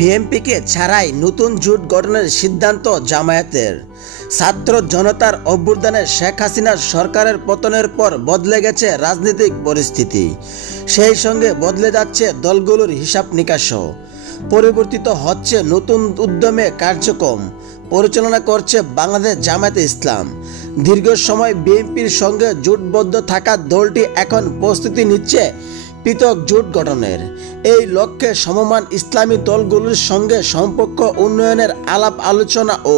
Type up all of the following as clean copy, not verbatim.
বিএনপিকে ছাড়াই নতুন জোট গঠনের সিদ্ধান্ত জামায়াতের। ছাত্র জনতার অভ্যুত্থানে শেখ হাসিনার সরকারের পতনের পর বদলে গেছে রাজনৈতিক পরিস্থিতি, সেই সঙ্গে বদলে যাচ্ছে দলগুলোর হিসাব নিকাশও। পরিবর্তিত হচ্ছে নতুন উদ্যমে কার্যক্রম পরিচালনা করছে বাংলাদেশ জামায়াতে ইসলাম। দীর্ঘ সময় বিএনপির সঙ্গে জোটবদ্ধ থাকা দলটি এখন প্রস্তুতি নিচ্ছে পৃথক জোট গঠনের। এই লক্ষ্যে সমমান ইসলামী দলগুলোর সঙ্গে সম্পর্ক উন্নয়নের আলাপ আলোচনা ও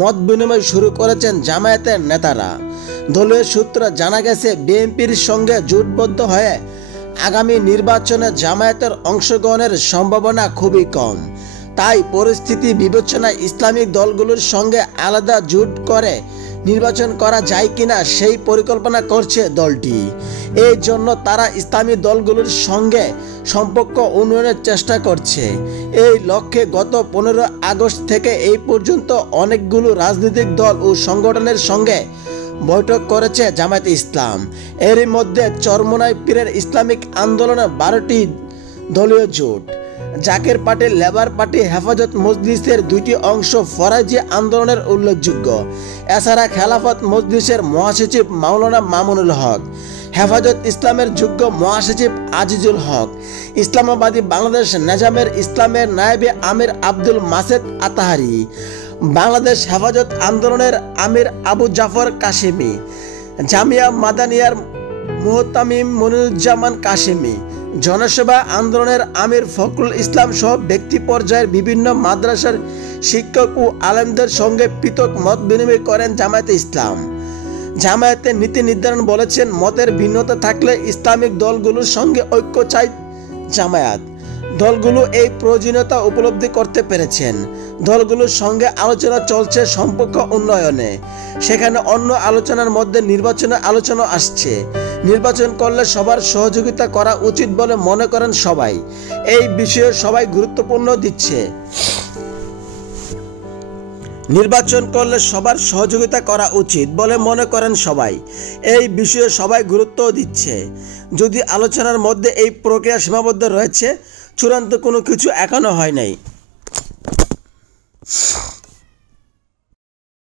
মত বিনিময় শুরু করেছেন জামায়াতের নেতারা। দলীয় সূত্রে জানা গেছে, বিএনপির সঙ্গে জোটবদ্ধ হয়ে আগামী নির্বাচনে জামায়াতের অংশগ্রহণের সম্ভাবনা খুবই কম। তাই পরিস্থিতি বিবেচনায় ইসলামিক দলগুলোর সঙ্গে আলাদা জোট করে নির্বাচন করা যায় কিনা সেই পরিকল্পনা করছে দলটি। এই জন্য তারা ইসলামী দলগুলোর সঙ্গে সম্পর্ক উন্নয়নের চেষ্টা করছে। এই লক্ষ্যে গত 15 আগস্ট থেকে এই পর্যন্ত অনেকগুলো রাজনৈতিক দল ও সংগঠনের সঙ্গে বৈঠক করেছে জামায়াতে ইসলাম। এরই মধ্যে চরমোনাই পীরের ইসলামিক আন্দোলনের 12টি দলীয় জোট, জাকের পার্টি, লেবার পার্টি, হেফাজত মজলিসের 2টি অংশ ফরাজি আন্দোলনের উল্লেখযোগ্য। এছাড়া খেলাফত মজলিসের মহাসচিব মাওলানা মামুনুল হক, হেফাজত ইসলামের যোগ্য মহাসচিব আজিজুল হক, ইসলামাবাদী বাংলাদেশ নেজামের ইসলামের নায়েবে আমির আব্দুল মাসেদ আতাহারি, বাংলাদেশ হেফাজত আন্দোলনের আমির আবু জাফর কাশেমি, জামিয়া মাদানিয়ার মুহতামিম মনিরুজ্জামান কাশেমি, জনসেবা আন্দোলনের আমির ফখরুল ইসলাম সহ ব্যক্তি পর্যায়ের বিভিন্ন মাদ্রাসার শিক্ষক ও আলেমদের সঙ্গে পৃথক মত বিনিময় করেন জামায়াতে ইসলাম। জামায়াতের নীতি নির্ধারণ বলেছেন, মতের ভিন্নতা থাকলে ইসলামিক দলগুলোর সঙ্গে ঐক্য চাই জামায়াত। দলগুলো এই প্রয়োজনীয়তা উপলব্ধি করতে পেরেছেন। দলগুলোর সঙ্গে আলোচনা চলছে সম্পর্ক উন্নয়নে। সেখানে অন্য আলোচনার মধ্যে নির্বাচনের আলোচনা আসছে। নির্বাচন করলে সবার সহযোগিতা করা উচিত বলে মনে করেন সবাই। এই বিষয়ে সবাই গুরুত্বপূর্ণ দিচ্ছে। নির্বাচন করলে সবার সহযোগিতা করা উচিত বলে মনে করেন সবাই। এই বিষয়ে সবাই গুরুত্ব দিচ্ছে। যদি আলোচনার মধ্যে এই প্রক্রিয়া সীমাবদ্ধ রয়েছে, চূড়ান্ত কোনো কিছু এখনো হয় নাই।